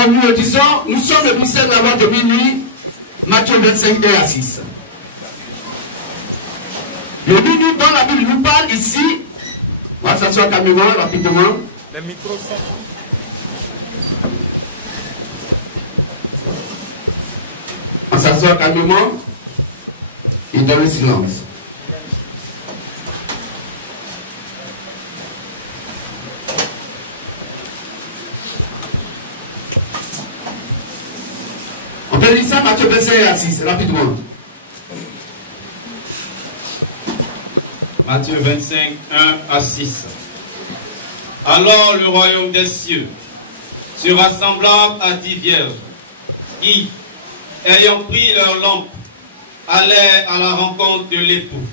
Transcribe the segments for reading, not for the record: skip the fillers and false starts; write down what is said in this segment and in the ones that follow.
Comme nous le disons, nous sommes le ministère de la loi de minuit, Matthieu 25, 1 à 6. Le minuit dont la Bible nous parle ici, on va s'asseoir calmement, rapidement. Les micros sont... On s'assoit calmement et dans le silence. On peut lire ça, Matthieu 25 à 6, rapidement. Matthieu 25, 1 à 6. Alors le royaume des cieux sera semblable à 10 vierges qui, ayant pris leur lampe, allèrent à la rencontre de l'époux.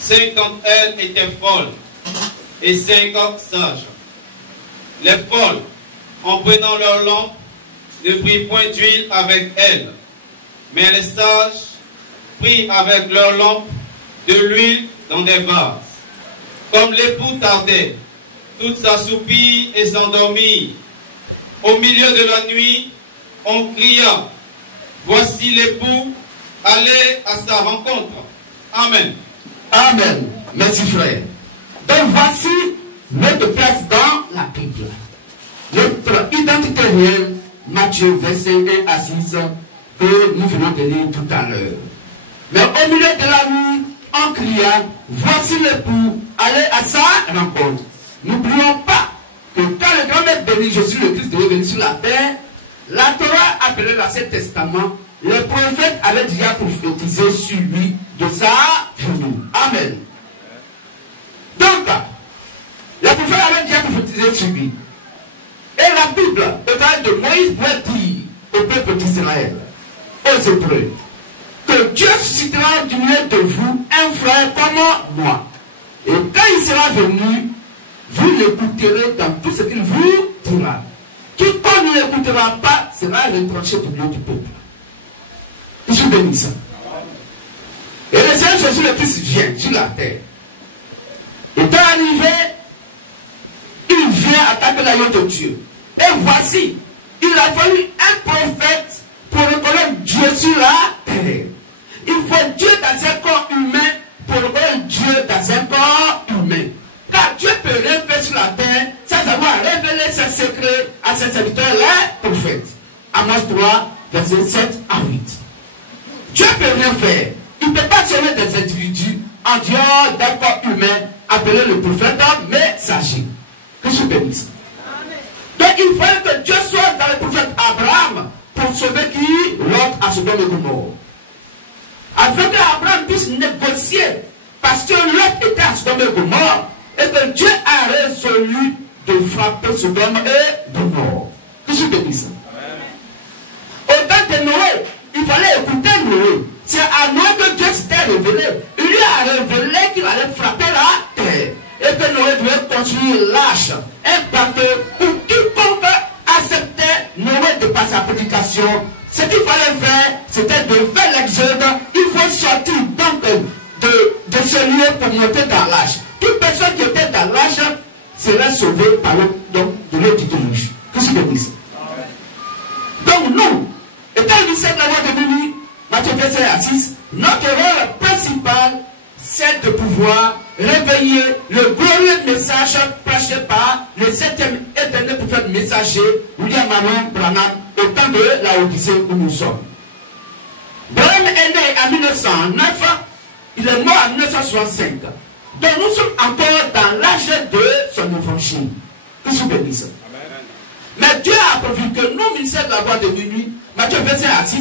50 elles étaient folles et 50 sages. Les folles, en prenant leur lampe, ne prirent point d'huile avec elles, mais les sages prirent avec leur lampe de l'huile dans des vases. Comme l'époux tardait, toutes s'assoupirent et s'endormirent. Au milieu de la nuit, on cria, voici l'époux, allez à sa rencontre. Amen. Amen. Merci frère. Donc voici notre place dans la Bible. Notre identité réelle, Matthieu 25 à 6, que nous venons de lire tout à l'heure. Mais au milieu de la nuit, on cria, voici l'époux, allez à sa rencontre. N'oublions pas que quand le grand maître béni Jésus le Christ devait venir sur la terre, la Torah appelée l'Ancien Testament, les prophètes avaient déjà prophétisé sur lui de sa venue. Amen. Donc, les prophètes avaient déjà prophétisé sur lui. Et la Bible, au travers de Moïse, doit dire au peuple d'Israël, aux Hébreux, que Dieu suscitera du milieu de vous un frère comme moi. Et quand il sera venu, vous l'écouterez dans tout ce qu'il vous dira. Quiconque ne l'écoutera pas sera retranché du milieu du peuple. Je suis bénissant. Et le Seigneur Jésus le Christ vient sur la terre. Étant arrivé, il vient attaquer l'agneau de Dieu. Et voici, il a fallu un prophète pour reconnaître Dieu sur la terre. Il faut Dieu dans un corps humain pour reconnaître Dieu dans un corps humain. Car Dieu peut rien faire sur la terre sans avoir révélé ses secrets à ses serviteurs, les prophètes. Amos 3, versets 7 à 8. Dieu peut rien faire. Il ne peut pas sauver des individus en dehors d'un corps humain appelé le prophète messager. Que je bénisse. Donc il fallait que Dieu soit dans le prophète Abraham pour sauver qui? L'autre à Sodome et Gomorrhe. Afin qu'Abraham puisse négocier, parce que l'autre était à Sodome et Gomorrhe, et que Dieu a résolu de frapper Sodome et Gomorrhe. Que je bénisse. Au temps de Noé, il fallait écouter Noé. C'est à Noé que Dieu s'était révélé. Il lui a révélé qu'il allait frapper la terre. Et que Noé devait construire l'arche, un bateau où quiconque acceptait Noé de par sa prédication. Ce qu'il fallait faire, c'était de faire l'exode. Il faut sortir donc de ce lieu pour monter dans l'arche. Toute personne qui était dans l'arche serait sauvée par l'eau de l'eau du déluge. Que je bénisse. Donc nous, étant le ministère de la loi de minuit, Matthieu 25 à 6, notre rôle principal, c'est de pouvoir réveiller le glorieux message prêché par le 7e éternel prophète messager William Marion Branham au temps de la Odyssée où nous sommes. Branham est né en 1909, il est mort en 1965. Donc nous sommes encore dans l'âge de son évangile. Que je bénisse. Mais Dieu a prévu que nous, ministère de la voix de minuit, Matthieu 25 à 6,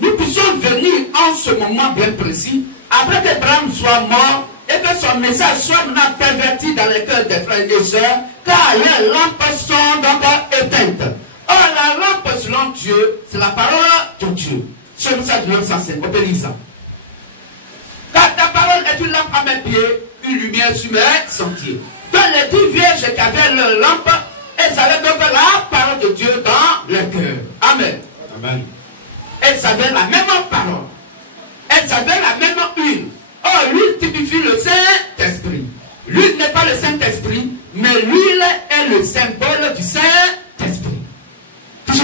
nous puissions venir en ce moment bien précis, après que Branham soit mort et que son message soit maintenant perverti dans les cœurs des frères et des sœurs, car les lampes sont donc éteintes. Or, la lampe selon Dieu, c'est la parole de Dieu. Ce message de 905, on peut lire ça. Car ta parole est une lampe à mes pieds, une lumière sur mes sentiers. Donc les 10 vierges qui avaient leur lampe, elles avaient donc la parole de Dieu dans leur cœur. Amen. Amen. Elles avaient la même parole. Elles avaient la même huile. Or, l'huile typifie le Saint-Esprit. L'huile n'est pas le Saint-Esprit, mais l'huile est le symbole du Saint-Esprit. Que je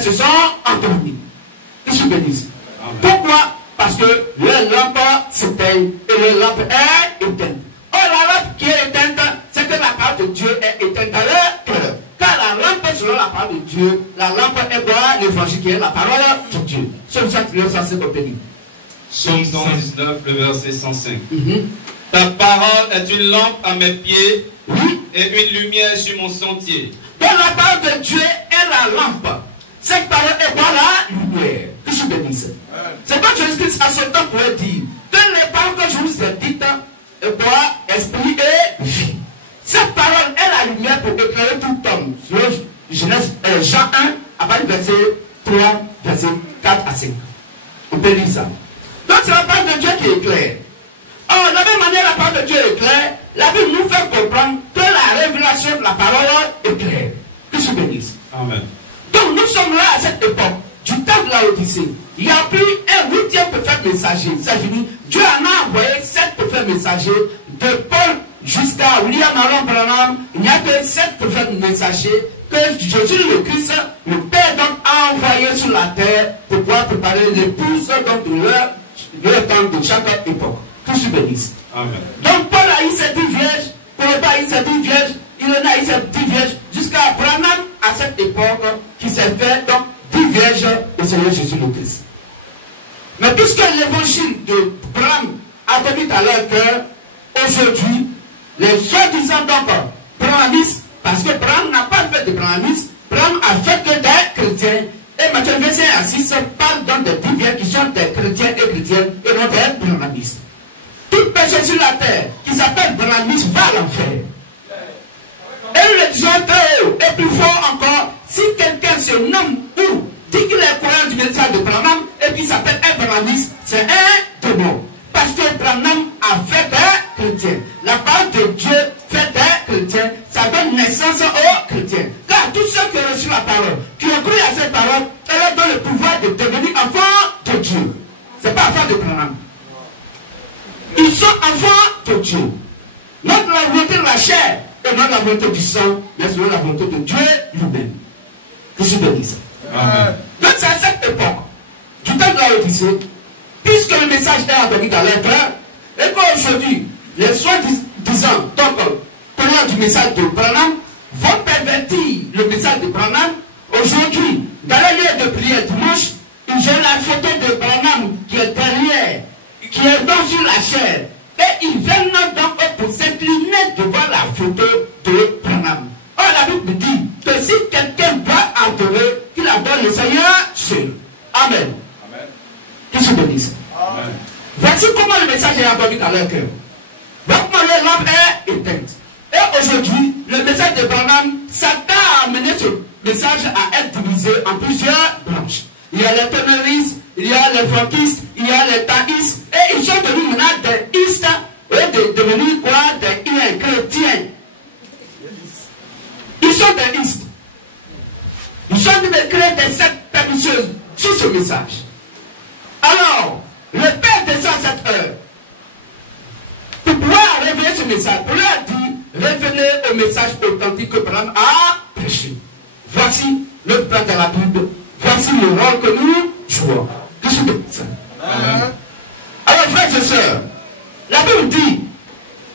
lumières se sont endormies. Que je bénisse. Pourquoi? Parce que le lampe s'éteint et le lampe est éteinte. Or, la lampe qui est éteinte, c'est que la parole de Dieu est éteinte dans le cœur. Car la lampe, selon la parole de Dieu, la lampe est quoi? L'évangile qui est la parole de Dieu. Psaume 119, obtenu. Psaume 119, le verset 105. Ta parole est une lampe à mes pieds et une lumière sur mon sentier. Donc la parole de Dieu est la lampe. Cette parole est quoi? La lumière. Que je bénisse. C'est pas Jésus-Christ à ce temps pouvait dire que les paroles que je vous ai dites, esprit et vie. Cette parole est la lumière pour éclairer tout homme. Genèse, Jean 1, à partir du verset 3, verset 4 à 5. On peut lire ça. Donc c'est la parole de Dieu qui éclaire. Or, de la même manière, la parole de Dieu éclaire, la Bible nous fait comprendre que la révélation de la parole éclaire. Que je bénisse. Amen. Donc nous sommes là à cette époque, du temps de la Odyssée. Il n'y a plus un 8e prophète messager. C'est fini. Dieu en a envoyé 7 prophètes messagers, de Paul jusqu'à William Aaron Branham. Il n'y a que 7 prophètes messagers que Jésus le Christ, le Père, donc, a envoyé sur la terre pour pouvoir préparer l'épouse de leur temps de chaque époque. Que je bénisse. Amen. Donc Paul a eu cette vierge, Paul a eu cette vierge, il en a eu cette vierge, jusqu'à Branham à cette époque qui s'est fait donc 10 vierges au Seigneur Jésus le Christ. Mais puisque l'évangile de Branham a connu à leur cœur, aujourd'hui, les soi-disant donc brahmanistes, parce que Branham n'a pas fait de brahmanistes, Branham a fait que des chrétiens. Et Matthieu 25 à 6 parle donc des 10 vierges qui sont des chrétiens et chrétiennes et non des brahmanistes. Toute personne sur la terre qui s'appelle brahmaniste va à l'enfer. Et nous le disons très haut et plus fort encore, si quelqu'un se nomme ou dit qu'il est croyant du message de Branham et qu'il s'appelle un brahmaniste, c'est un démon. Parce que Branham a fait des chrétiens. La parole de Dieu fait des chrétiens. Ça donne naissance aux chrétiens. Car tous ceux qui ont reçu la parole, qui ont cru à cette parole, elle leur donne le pouvoir de devenir enfants de Dieu. Ce n'est pas enfant de Branham. Ils sont enfants de Dieu. Notre la volonté de la chair et non la volonté du sang, mais selon la volonté de Dieu lui-même. Que je bénisse. Donc c'est à cette époque, du temps de la Odyssée, puisque le message est admis dans leur cœur, et qu'aujourd'hui, les soi-disant, donc, connaisseurs du message de Branham, vont pervertir le message de Branham. Aujourd'hui, dans les lieux de prière dimanche, ils ont la photo de Branham qui est derrière, qui est dans sur la chair. Et ils viennent donc pour s'incliner devant la photo de Branham. Or, la Bible dit que si quelqu'un doit adorer, qu'il adore le Seigneur seul. Amen. Amen. Qu'il se bénisse. Amen. Voici comment le message est adoré dans leur cœur. Voici comment leur lampe est éteinte. Et aujourd'hui, le message de Branham, Satan a amené ce message à être divisé en plusieurs branches. Il y a les tonneristes, il y a les franquistes, il y a les taïstes, et ils sont devenus maintenant des istes, et devenus quoi? Des chrétiens. Ils sont des istes. Ils sont en train de créer des sectes pernicieuses sur ce message. Alors, le Père descend à cette heure pour pouvoir révéler ce message, pour leur dire, revenez au message authentique que Branham a prêché. Voici le plan de la Bible. Voici le rôle que nous jouons. Que je dis ça. Alors, frères et sœurs, la Bible dit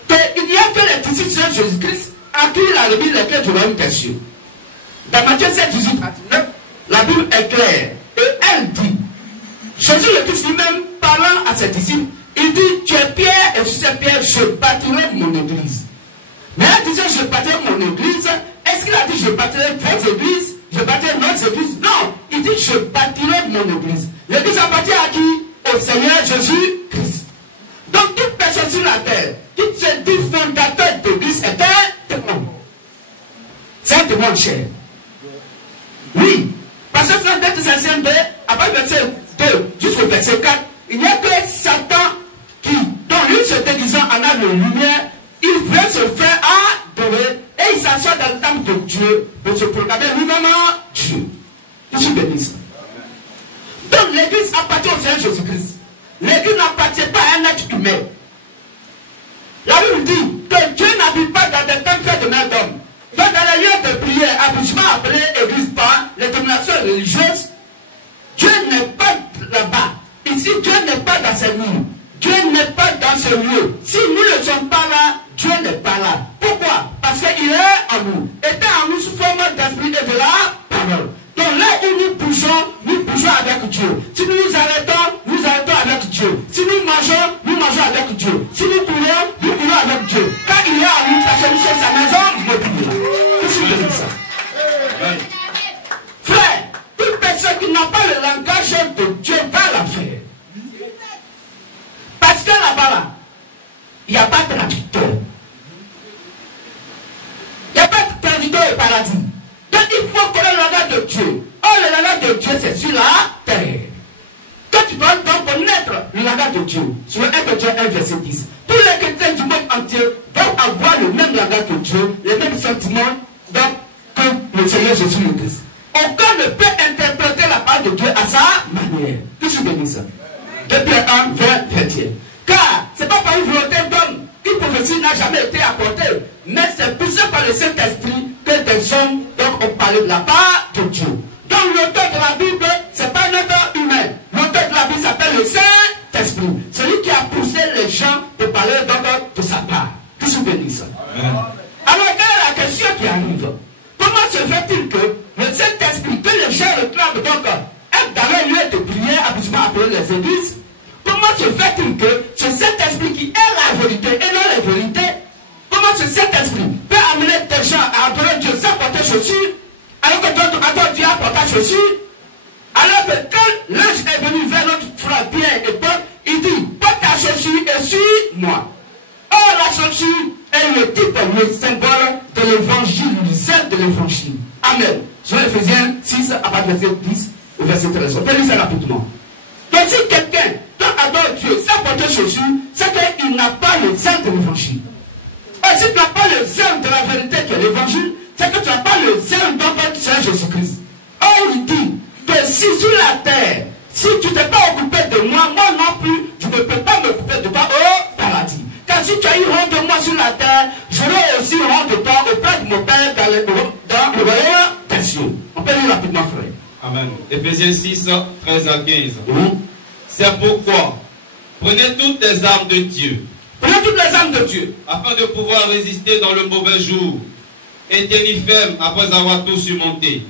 qu'il n'y a que les disciples de Jésus-Christ à qui il a remis les clés du royaume des cieux. Dans Matthieu 7, 18, 39, la Bible est claire. Et elle dit, Jésus le Christ lui-même parlant à ses disciples, il dit, tu es Pierre, et sur cette pierre, je bâtirai mon église. Mais elle disait, je bâtirai mon église. Est-ce qu'il a dit, je bâtirai votre église? Je bâtirai notre église? Non, il dit, je bâtirai mon église. L'église appartient à qui? Au Seigneur Jésus-Christ. Donc, toute personne sur la terre qui se dit fondateur d'église est un démon. C'est un démon de chair. Oui, parce que frère de Thessaloniciens 2, à partir du verset 2 jusqu'au verset 4, il n'y a que Satan qui, dans lui se déguisant en âme de lumière, il veut se faire adorer et il s'assoit dans le temple de Dieu pour se proclamer lui-même Dieu. Je suis béni. Donc l'église appartient au Seigneur Jésus-Christ. L'église n'appartient pas à un être humain. La Bible dit que Dieu n'habite pas dans des temples faits de main d'homme. Donc dans les lieux de prière, habituellement appelés église par les dominations religieuses, parce qu'il est en nous. Étant en nous sous forme d'esprit et de la parole. Donc là où nous bougeons avec Dieu. Si nous nous arrêtons avec Dieu. Si nous mangeons avec Dieu. Si nous courons avec Dieu. Quand il est en nous, personne ne sait sa maison, ne prie là. Qu'est-ce que c'est ça? Frère, toute personne qui n'a pas le langage de Dieu va la faire. Parce que là-bas, là, il n'y a pas de traducteur. Il n'y a pas de traducteur au paradis. Donc il faut connaître le langage de Dieu. Or, le langage de Dieu, c'est sur la terre. Quand tu dois donc connaître le langage de Dieu, sur 1 Corinthiens 1, verset 10, tous les chrétiens du monde entier vont avoir le même langage que Dieu, les mêmes sentiments que le Seigneur Jésus le Christ. Aucun ne peut interpréter la parole de Dieu à sa manière. Qu'est-ce que vous dites ça? 2 Pierre 1, 20, 21. Car ce n'est pas par une volonté d'homme qu'une prophétie n'a jamais été apportée, mais c'est poussé par le Saint-Esprit que des hommes donc, ont parlé de la part de Dieu. Donc l'auteur de la Bible, ce n'est pas un auteur humain. L'auteur de la Bible s'appelle le Saint-Esprit. Celui qui a poussé les gens de parler donc, de sa part. Qu'est-ce que vous dites ça? Alors là, la question qui arrive, comment se fait-il que le Saint-Esprit, que les gens réclament donc, est dans le lieu de prière, habituellement appelé les églises, comment se fait-il que ce Saint-Esprit qui est la vérité et non la vérité, comment ce Saint-Esprit peut amener des gens à adorer Dieu sans porter chaussures, alors que Dieu a porté chaussures, alors que quand l'ange est venu vers notre frère Pierre et Paul, il dit, porte ta chaussure et suis-moi. Or, la chaussure est le type, le symbole de l'évangile, du zèle de l'évangile. Amen. Sur Ephésiens 6, à partir du verset 10 au verset 13. On peut lire ça rapidement. Donc, si quelqu'un adore Dieu sans porter chaussures, c'est qu'il n'a pas le zèle de l'évangile. Et si tu n'as pas le zèle de la vérité qui est l'évangile, c'est que tu n'as pas le zèle de notre Seigneur Jésus-Christ. Or, il dit que si sur la terre, si tu n'es pas occupé de moi, moi non plus, je ne peux pas m'occuper de toi au paradis. Car si tu as eu honte de moi sur la terre, j'aurai aussi honte de toi auprès de mon Père dans le royaume des cieux. On peut lire rapidement, frère. Amen. Ephésiens 6, 13 à 15. C'est pourquoi, prenez toutes les armes de Dieu. Prenez toutes les armes de Dieu. Afin de pouvoir résister dans le mauvais jour. Et tenez ferme après avoir tout surmonté.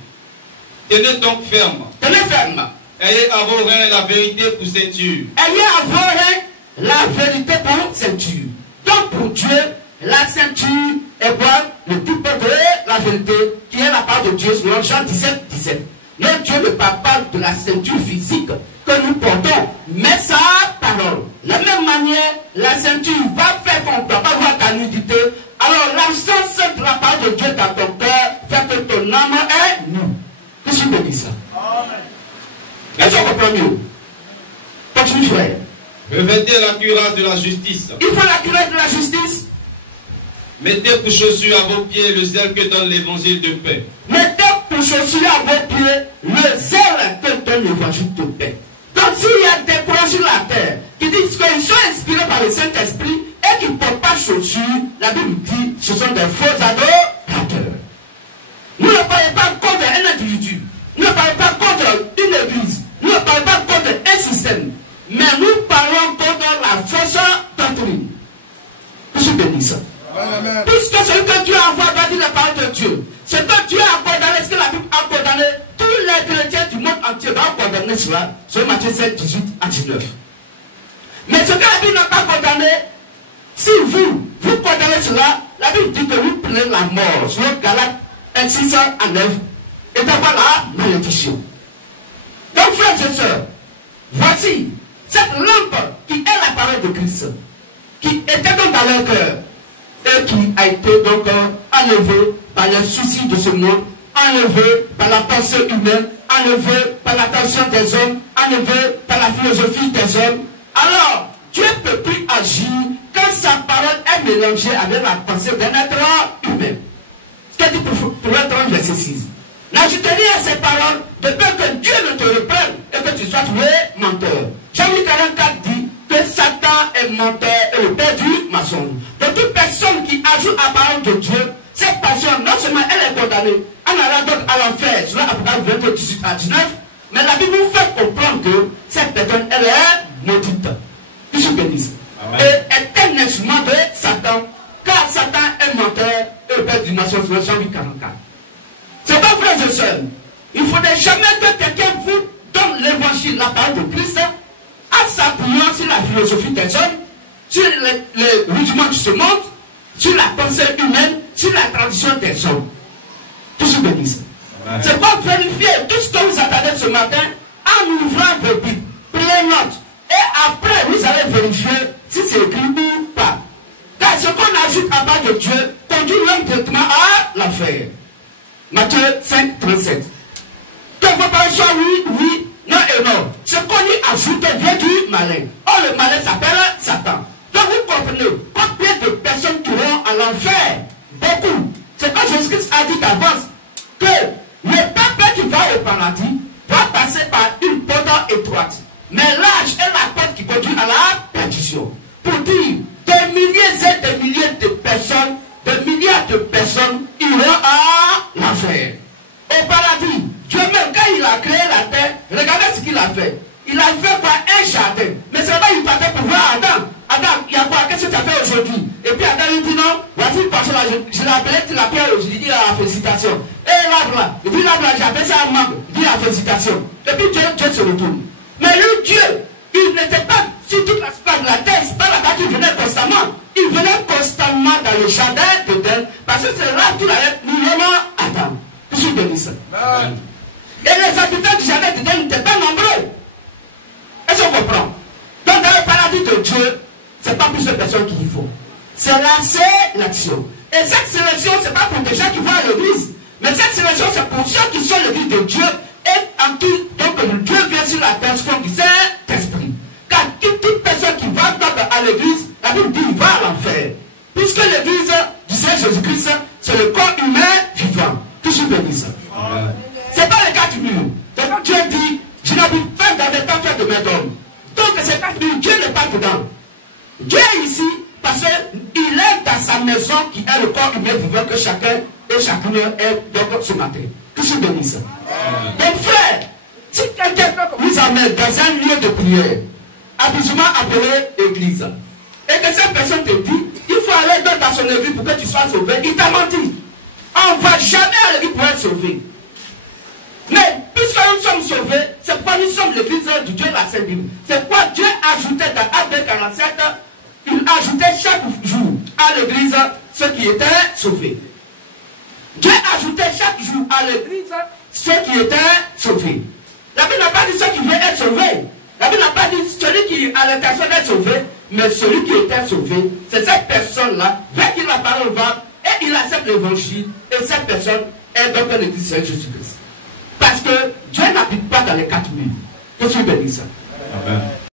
Tenez donc ferme. Tenez ferme. Ayez à vos reins la vérité pour ceinture. Ayez à vos reins la vérité pour ceinture. Donc pour Dieu, la ceinture est quoi? Le type de la vérité qui est la part de Dieu selon Jean 17, 17. Mais Dieu ne parle pas de la ceinture physique que nous portons, mais sa parole. De la même manière, la ceinture va faire qu'on ne peut pas voir ta nudité. Alors l'absence de la part de Dieu dans ton cœur fait que ton âme est nue. Qu'est-ce que tu dis ça? Est-ce qu'on comprend mieux? Continue, frère. Revêtez la cuirasse de la justice. Il faut la cuirasse de la justice. Mettez pour chaussure à vos pieds le zèle que donne l'évangile de paix. Mettez pour chaussure à vos pieds le zèle que donne l'évangile de paix. Donc s'il y a des courants sur la terre qui disent qu'ils sont inspirés par le Saint-Esprit et qui ne portent pas chaussures, la Bible dit que ce sont des faux adorateurs. Nous ne parlons pas contre un individu. Nous ne parlons pas contre une église. Nous ne parlons pas contre un système. Mais nous parlons contre la fausse doctrine. Qu'est-ce que tu dis ça? Puisque ce que Dieu a envoyé va dire la parole de Dieu. Ce que Dieu a condamné, ce que la Bible a condamné, tous les chrétiens du monde entier vont condamner cela. Sur Matthieu 7, 18 à 19. Mais ce que la Bible n'a pas condamné, si vous condamnez cela, la Bible dit que vous prenez la mort. Sur Galates 1, 6 à 9. Et d'avoir la malédiction. Donc, frères et sœurs, voici cette lampe qui est la parole de Christ, qui était donc dans leur cœur, et qui a été donc enlevée par les soucis de ce monde, enlevée par la pensée humaine, enlevée par l'attention des hommes, enlevée par la philosophie des hommes. Alors, Dieu ne peut plus agir quand sa parole est mélangée avec la pensée d'un être humain. Ce qu'a dit Proverbe 30, verset 6. N'ajoutez rien à ces paroles de peur que Dieu ne te reprenne et que tu sois trouvé menteur. Jean-Luc 44 dit que Satan est menteur et le père du mensonge. De toute personne qui ajoute à la parole de Dieu, cette personne, non seulement elle est condamnée, elle ira donc à l'enfer, sur Apocalypse 22, 18 à 19, mais la Bible nous fait comprendre que cette personne, elle est maudite. Qu'est-ce que dit ça? Et est un instrument de Satan, car Satan est menteur et Père Dimension sur Jean 8, 44. C'est pas, frères et sœurs, il ne faudrait jamais que quelqu'un vous donne l'évangile, la parole de Christ, en s'appuyant sur la philosophie des hommes, sur les rudiments de ce monde, sur la pensée humaine, sur la tradition des hommes. Tout ce que disent. C'est pas vérifier tout ce que vous attendez ce matin en ouvrant vos Bibles. Prenez note. Et après, vous allez vérifier si c'est écrit ou pas. Car ce qu'on ajoute à part de Dieu conduit l'homme directement à l'enfer. Matthieu 5, 37. Que vos paroles soient oui, oui, non et non. Ce qu'on y ajoute vient du malin. Or, le malin s'appelle Satan. Donc, vous comprenez combien de personnes qui vont à l'enfer? Beaucoup. C'est quand Jésus-Christ a dit d'avance que le peuple qui va au paradis va passer par une porte étroite. Mais l'âge est la porte qui conduit à la perdition. Pour dire, des milliers et des milliers de personnes, des milliards de personnes iront à l'enfer. Au paradis, Dieu même, quand il a créé la terre, regardez ce qu'il a fait. Il a fait quoi? Un jardin. Mais c'est pas il partait pour voir Adam. Adam, il y a quoi? Qu'est-ce que tu as fait aujourd'hui? Et puis Adam lui dit non, voici une personne là, je l'appelais la pierre, je lui dis la félicitation. Et l'arbre là, il dit l'arbre là, j'appelle ça un mangue, il dit la félicitation. Et puis Dieu se retourne. Mais lui, Dieu, il n'était pas sur toute la surface de la terre, c'est pas là-bas qu'il venait constamment. Il venait constamment dans le jardin d'Éden, parce que c'est là qu'il allait minimum Adam. Tout ce que je dis ça. Et les habitants du jardin d'Éden n'étaient pas nombreux. Est-ce qu'on comprend? Donc dans le paradis de Dieu, c'est pas plus de personnes qu'il faut. C'est la sélection. Et cette sélection, c'est pas pour des gens qui vont à l'église. Mais cette sélection, c'est pour ceux qui sont l'église de Dieu et en qui, donc, Dieu vient sur la personne qui c'est esprit. Car toute personne qui va à l'église, la Bible dit il va à l'enfer. Puisque l'église du Seigneur Jésus-Christ, c'est le corps humain vivant. Tout ce que dit ça. C'est pas le cas du mur. Donc Dieu dit, je n'habite pas dans des temples de mes hommes. Donc c'est pas que Dieu n'est pas dedans. Dieu est ici parce qu'il est dans sa maison qui est le corps humain vivant que chacun et chacune est donc ce matin. Tout ce que dit ça. Donc frère, si quelqu'un vous amène dans un lieu de prière, habituellement appelé église, et que cette personne te dit, il faut aller dans son église pour que tu sois sauvé, il t'a menti. On ne va jamais à l'église pour être sauvé. Mais puisque nous sommes sauvés, c'est pourquoi nous sommes l'église du Dieu de la Sainte Bible. C'est pourquoi Dieu ajoutait dans Acte 47, il ajoutait chaque jour à l'église ceux qui étaient sauvés. Dieu ajoutait chaque jour à l'église ceux qui étaient sauvés. La Bible n'a pas dit ceux qui veulent être sauvés. La Bible n'a pas dit celui qui a l'intention d'être sauvé, mais celui qui était sauvé. C'est cette personne-là, vers qui la parole va, et il accepte l'évangile, et cette personne est donc l'église de Jésus-Christ. Parce que Dieu n'habite pas dans les quatre murs. Qu'est-ce que je veux dire ça? Amen.